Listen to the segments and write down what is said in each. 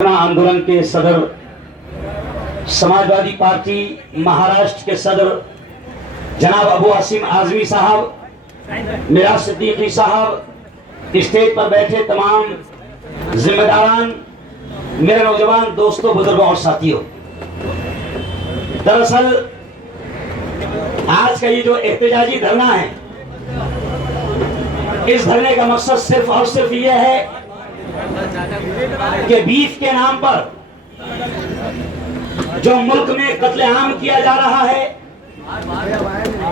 आंदोलन के सदर, समाजवादी पार्टी महाराष्ट्र के सदर जनाब अबू आसिम आजमी साहब, मिराज सिद्दीकी साहब, स्टेज पर बैठे तमाम जिम्मेदारान, मेरे नौजवान दोस्तों, बुजुर्गों और साथियों, दरअसल आज का ये जो एहतजाजी धरना है, इस धरने का मकसद सिर्फ और सिर्फ ये है कि बीफ के नाम पर जो मुल्क में कत्लेआम किया जा रहा है,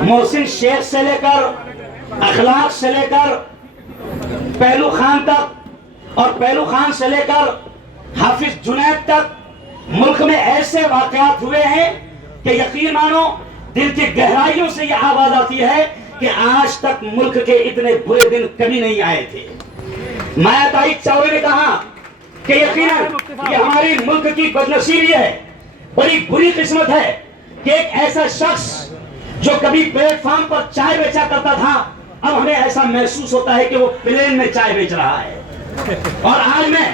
मोहसिन शेख से लेकर अखलाक से लेकर पहलू खान तक और पहलू खान से लेकर हाफिज जुनैद तक मुल्क में ऐसे वाकयात हुए हैं कि यकीन मानो दिल की गहराइयों से यह आवाज आती है कि आज तक मुल्क के इतने बुरे दिन कभी नहीं आए थे। माया ताई चावले ने कहा कि यकीनन ये हमारी मुल्क की बदनसीबी है, बड़ी बुरी किस्मत है कि एक ऐसा शख्स जो कभी प्लेटफॉर्म पर चाय बेचा करता था, अब हमें ऐसा महसूस होता है कि वो प्लेन में चाय बेच रहा है। और आज मैं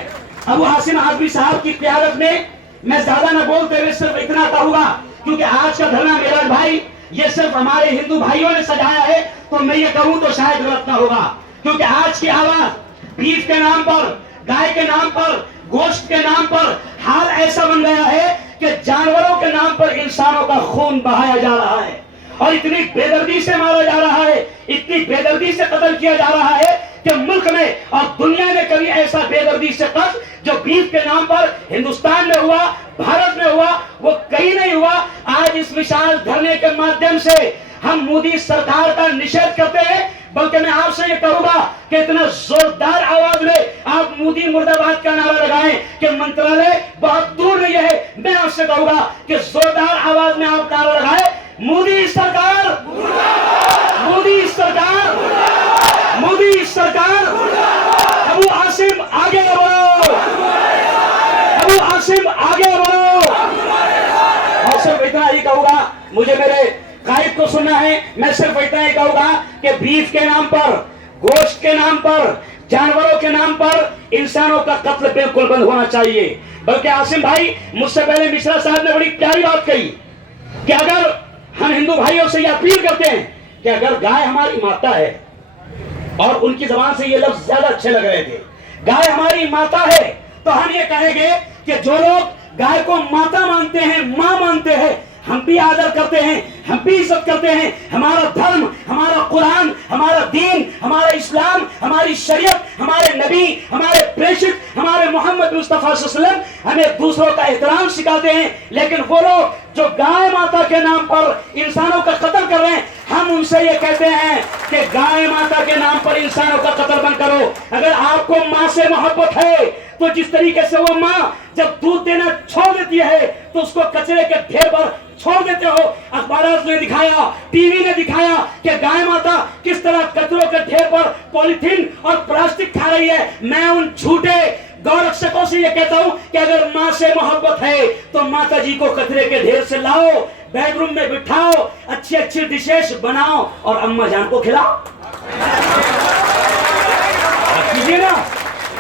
अबू आसिम आजमी साहब की क़यादत में मैं ज्यादा न बोलते हुए सिर्फ इतना कहूंगा, क्योंकि आज का धरना मेरा भाई ये सिर्फ हमारे हिंदू भाइयों ने सजाया है, तो मैं ये कहूं तो शायद गलत ना होगा, क्योंकि आज की आवाज बीफ के नाम पर, गाय के नाम पर, गोश्त के नाम पर हाल ऐसा बन गया है कि जानवरों के नाम पर इंसानों का खून बहाया जा रहा है और इतनी बेदर्दी से मारा जा रहा है, इतनी बेदर्दी से कत्ल किया जा रहा है कि मुल्क में और दुनिया में कभी ऐसा बेदर्दी से कत्ल जो बीफ के नाम पर हिंदुस्तान में हुआ, भारत में हुआ, वो कहीं नहीं हुआ। आज इस विशाल धरने के माध्यम से हम मोदी सरकार का निषेध करते हैं, बल्कि मैं आपसे ये कहूंगा कि इतना जोरदार आवाज में आप मोदी मुर्दाबाद का नारा लगाएं कि मंत्रालय बहुत दूर नहीं है। मैं आपसे कहूंगा कि जोरदार आवाज में आप नारा लगाएं, मोदी सरकार, मोदी सरकार, मोदी सरकार, अबू आसिम आगे बढ़ो, अबू आसिम आगे बढ़ो। और सिर्फ इतना ही कहूंगा, मुझे मेरे कायद को सुनना है, मैं सिर्फ इतना ही कहूंगा कि बीफ के नाम पर, गोश्त के नाम पर, जानवरों के नाम पर इंसानों का कत्ल बिल्कुल बंद होना चाहिए। बल्कि आसिम भाई, मुझसे पहले मिश्रा साहब ने बड़ी प्यारी बात कही कि अगर हम हिंदू भाइयों से यह अपील करते हैं कि अगर गाय हमारी माता है, और उनकी जबान से ये लफ्ज ज्यादा अच्छे लग रहे थे, गाय हमारी माता है, तो हम ये कहेंगे कि जो लोग गाय को माता मानते हैं, मां मानते हैं, हम भी आदर करते हैं, हम भी इज्जत करते हैं। हमारा धर्म, हमारा कुरान, हमारा दीन, हमारा इस्लाम, हमारी शरीयत, हमारे नबी, हमारे प्रेषित, हमारे मोहम्मद मुस्तफा सल्लल्लाहु अलैहि वसल्लम हमें दूसरों का एहतराम सिखाते हैं। लेकिन वो लोग जो गाय माता के नाम पर इंसानों का कत्ल कर रहे हैं, हम उनसे ये कहते हैं कि गाय माता के नाम पर इंसानों का कत्ल बंद करो। अगर आपको माँ से मोहब्बत है तो जिस तरीके से वो माँ जब दूध देना छोड़ देती है तो उसको कचरे के ढेर पर छोड़ देते हो। अखबार ने दिखाया, टीवी ने दिखाया कि गाय माता किस तरह कचरों के ढेर पर पॉलिथीन और प्लास्टिक खा रही है। मैं उन झूठे गौरक्षकों से ये कहता हूं कि अगर माँ से मोहब्बत है तो माता जी को कचरे के ढेर से लाओ, बेडरूम में बिठाओ, अच्छी अच्छी डिशेस बनाओ और अम्मा जान को खिलाओ। कीजिए ना,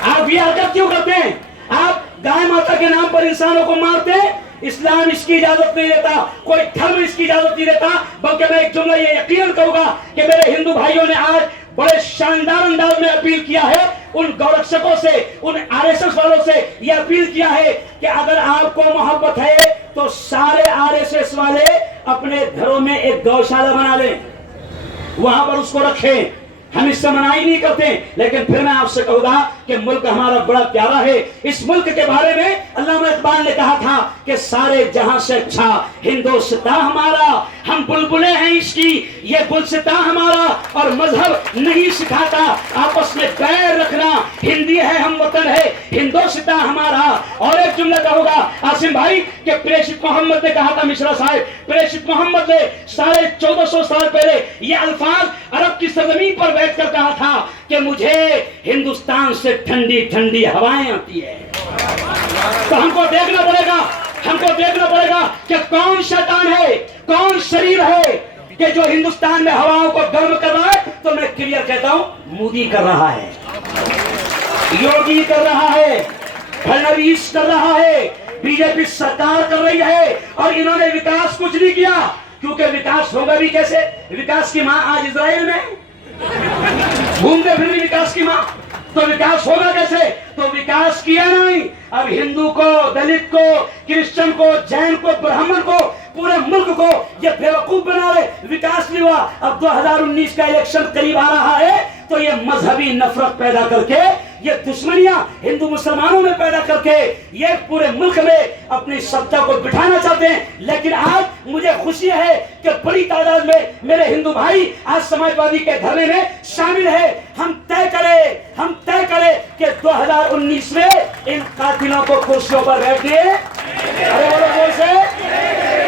आप ये हरकत क्यों करते हैं? आप गाय माता के नाम पर इंसानों को मारते हैं। इस्लाम इसकी इजाजत नहीं देता, कोई धर्म इसकी इजाजत नहीं देता। बल्कि मैं एक जुमला ये यकीनन कहूंगा कि मेरे हिंदू भाइयों ने आज बड़े शानदार अंदाज में अपील किया है, उन गौरक्षकों से, उन आरएसएस वालों से यह अपील किया है कि अगर आपको मोहब्बत है तो सारे आरएसएस वाले अपने घरों में एक गौशाला बना लें, वहां पर उसको रखें। हम इससे मनाही नहीं करते, लेकिन फिर मैं आपसे कहूंगा कि मुल्क हमारा बड़ा प्यारा है। इस मुल्क के बारे में अल्लामा इकबाल ने कहा था कि सारे जहां से अच्छा हिंदुस्तान हमारा, हम बुलबुले हैं इसकी, ये गुलसिता हमारा, और मजहब नहीं सिखाता आपस में बैर रखना, हिंदी है हम वतन है हिंदुस्तान हमारा। और एक जुमला कहूंगा आसिम भाई कि प्रेषित मोहम्मद ने कहा था, मिश्रा साहब, प्रेषित मोहम्मद ने 1450 साल पहले ये अल्फाज अरब की सरजमीन पर बैठकर कहा था कि मुझे हिंदुस्तान से ठंडी ठंडी हवाएं आती है। तो हमको देखना पड़ेगा, हमको देखना पड़ेगा कि कौन शैतान है, कौन शरीर है कि जो हिंदुस्तान में हवाओं को गर्म कर रहा है। तो मैं क्लियर कहता हूं, मोदी कर रहा है, योगी कर रहा है, फडणवीस कर रहा है, बीजेपी सरकार कर रही है, और इन्होंने विकास कुछ नहीं किया। क्योंकि विकास होगा भी कैसे? विकास की मां आज इजराइल में घूमते फिर भी विकास की मां, तो विकास होगा कैसे? तो विकास किया नहीं। अब हिंदू को, दलित को, क्रिश्चियन को, जैन को, ब्राह्मण को, पूरे मुल्क को ये बेवकूफ बना रहे, विकास नहीं हुआ। अब 2019 का इलेक्शन करीब आ रहा है, तो ये मजहबी नफरत पैदा करके, ये दुश्मनियां हिंदू मुसलमानों में पैदा करके ये पूरे मुल्क में अपनी सत्ता को बिठाना चाहते हैं। लेकिन आज मुझे खुशी है कि बड़ी तादाद में मेरे हिंदू भाई आज समाजवादी के धरने में शामिल है। हम तय करें कि 2019 में इन कातिलों को कुर्सियों पर बैठने, अरे बोलो जोर से,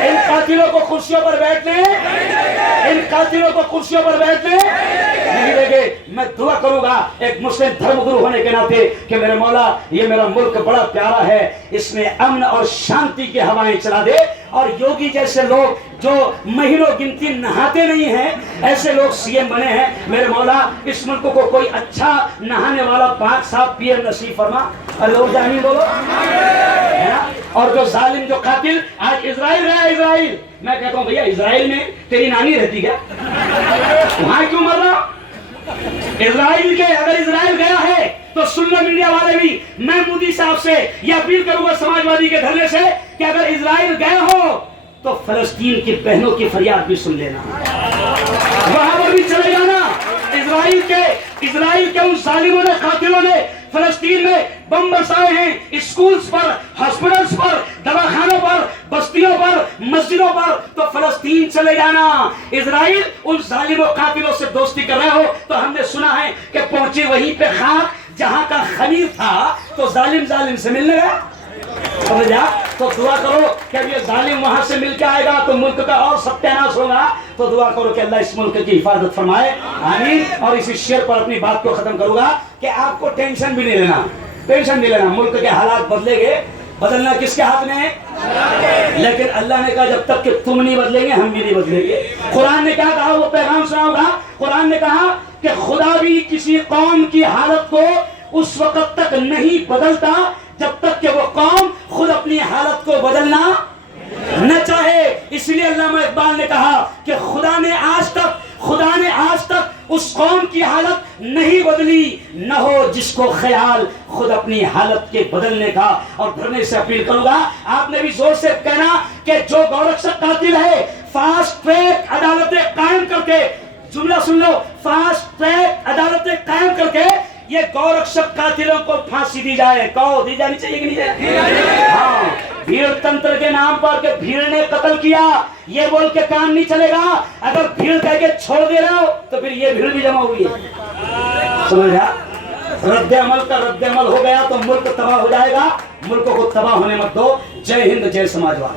इन कातिलों को कुर्सियों पर बैठने, इन कातिलों को कुर्सियों पर बैठने नहीं देंगे। मैं दुआ करूंगा एक मुस्लिम धर्मगुरु होने के नाते कि मेरे मौला, ये मेरा मुल्क बड़ा प्यारा है, इसमें अमन और शांति की हवाएं चला दे, और योगी जैसे लोग जो महीनों गिनती नहाते नहीं हैं, ऐसे लोग सीएम बने हैं। मेरे मौला, इस मुल्क को कोई अच्छा नहाने वाला पाक साहब पीएम नसीब फरमा। अल्लाह आमीन बोलो, है ना? और जो जालिम, जो कातिल आज इजराइल गया, इजराइल, मैं कहता हूँ भैया इजराइल में तेरी नानी रहती क्या? वहां क्यों मर रहा? इजराइल के, अगर इजराइल गया है तो सुन लो मीडिया वाले भी, मैं मोदी साहब से यह अपील करूंगा समाजवादी के धरने से कि अगर इजराइल गए हो तो फलस्तीन की बहनों की फरियाद भी सुन लेना, वहां पर भी चले जाना। इजराइल के उन जालिमों ने, कातिलों ने फलस्तीन में बम बरसाए हैं, स्कूल्स पर, हॉस्पिटल्स पर, दवाखानों पर, बस्तियों पर, मस्जिदों पर, तो फलस्तीन चले जाना। इजराइल उन जालिमों कातिलों से दोस्ती कर रहे हो, तो हमने सुना है कि पहुंचे वहीं पे खाक जहां का खमीर था, तो जालिम से मिलने गया, समझ जा? तो दुआ करो कि अब ये जालिम वहां से मिलकर आएगा तो मुल्क का और सत्यानाश होगा। तो दुआ करो कि अल्लाह इस मुल्क की हिफाजत फरमाए, आमीन। और इसी शेर पर अपनी बात को खत्म करूंगा कि आपको टेंशन भी नहीं लेना, मुल्क के हालात बदलेंगे, बदलना किसके हाथ में है? लेकिन अल्लाह ने कहा जब तक कि तुम नहीं बदलेंगे हम भी नहीं बदलेंगे। कुरान ने क्या कहा, वो पैगाम सुना होगा। कुरान ने कहा कि खुदा भी किसी कौम की हालत को उस वक्त तक नहीं बदलता जब तक कि वो कौम खुद अपनी हालत को बदलना न चाहे। इसलिए अल्लामा इकबाल ने कहा कि खुदा ने आज तक उस कौम की हालत नहीं बदली, न हो जिसको ख्याल खुद अपनी हालत के बदलने का। और धरने से अपील करूंगा, आपने भी जोर से कहना कि जो गौरक्षक कातिल है, फास्ट ट्रैक अदालतें कायम करके, जुमला सुन लो, फास्ट ट्रैक अदालतें कायम करके ये गौरक्षक कातिलों को फांसी दी जाए। कहो दी जानी चाहिए कि नहीं चाहिए? हाँ, भीड़ तंत्र के नाम पर के भीड़ ने कत्ल किया, ये बोल के काम नहीं चलेगा। अगर भीड़ कह के छोड़ दे रहे हो तो फिर ये भीड़ भी जमा हुई है, समझा? रद्द अमल हो गया तो मुल्क तबाह हो जाएगा। मुल्क को तबाह होने मत दो। जय हिंद, जय समाजवाद।